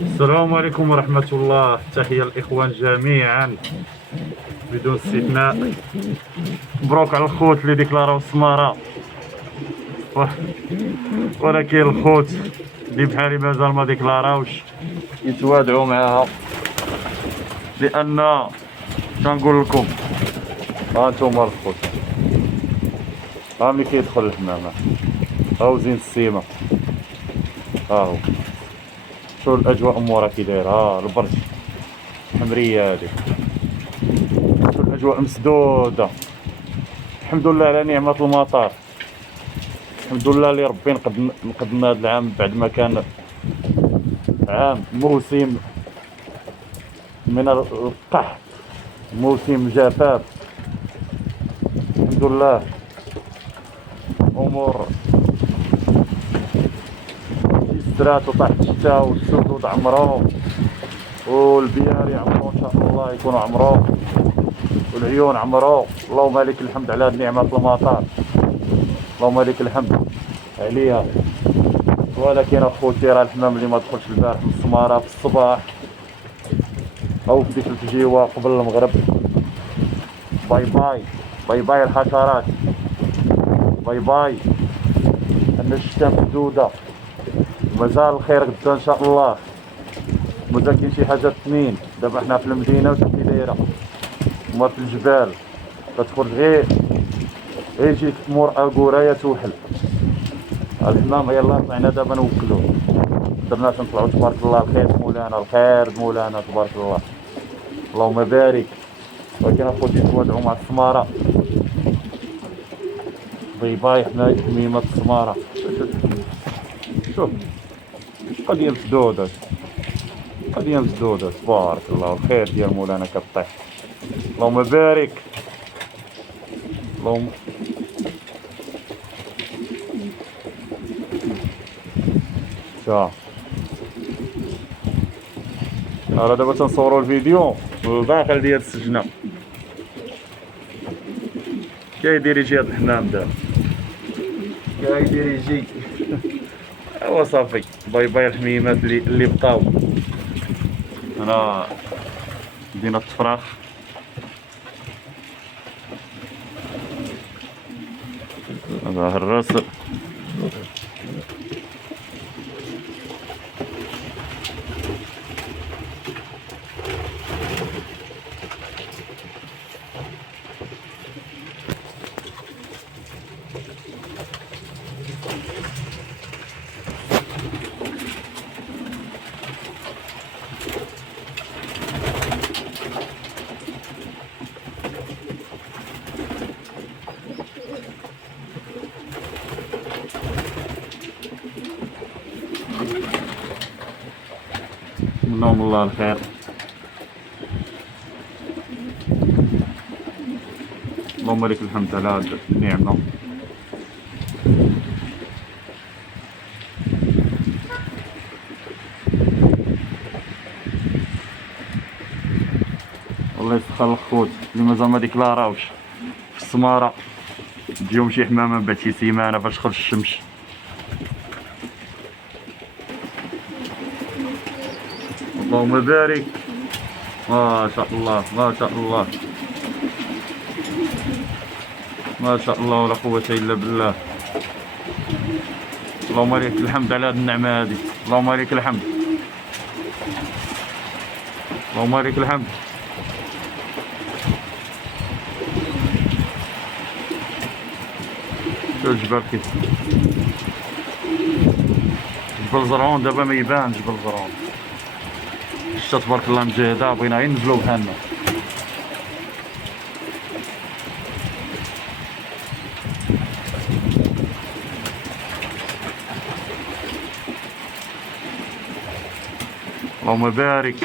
السلام عليكم ورحمة الله. تحية الإخوان جميعا بدون استثناء. مبروك على الخوت اللي ديكلاراو السمارة، ولكن الخوت اللي بحالي مازال ما ديكلاراوش يتوادعوا معاها، لأن كنقول لكم ها انتوما الخوت، ها ملي كيدخل الحمامة، هاو زين السيمة، هاهو شو الأجواء مورا كي داير، ها البرج حمرية هادي، شو الأجواء مسدودة. الحمد لله على نعمة المطار، الحمد لله اللي ربي نقدنا هذا العام بعد ما كان عام موسم من القحط، موسم جفاف. الحمد لله امور تيسرات وطاح الشتاء والسدود عمرو والبيار يعمرو ان شاء الله، يكونوا عمرو والعيون عمرو. اللهم لك الحمد على هذه نعمة المطار، اللهم لك الحمد عليها. ولكن اخوتي راه الحمام اللي ما دخلش البارح من السمارة في الصباح او في ديك الفجيوة قبل المغرب، باي باي باي باي الحشرات، باي باي. ان الشتا مسدودة، مازال الخير غدا ان شاء الله، مازال كاين شي حاجة تنين. دابا حنا في المدينة وشتي دايرة، وما في الجبال كتخرج غير يجيك مور اكورايا توحل. الحمام يلاه طلعنا دابا نوكلوه، درنا تنطلعو تبارك الله. الخير مولانا، الخير مولانا تبارك الله، اللهم بارك. ولكن اخوتي توادعوا مع السمارة، ضيباي حميمة السمارة. شوف قضية مسدودة، قضية مسدودة تبارك الله. الخير ديال مولانا كطيح، اللهم بارك. اللهم شا راه دابا تنصورو الفيديو من الداخل ديال السجنة. كيدير يجي هاد الحمام دابا، كيدير يجي. ايوا صافي، باي باي الحميمات اللي بقاو. انا مدينة التفراخ، هذا هراس. منهم الله الخير. اللهم لك الحمد على هاد النعمة. الله يسخر الخوت اللي مازال ما ديكلاراوش في السمارة، تجيهم شي حمامة بعد شي سيمانة فاش تخرج الشمس. اللهم بارك، ما شاء الله ما شاء الله ما شاء الله ولا قوة إلا بالله. اللهم لك الحمد على هذه النعمة هذه، اللهم لك الحمد، اللهم لك الحمد. شوف الجبال كيف، جبل زرعون دابا ما يبان. جبل زرعون الشتا تبارك الله مجهدة، بغينا غير نزلو بحالنا. اللهم بارك.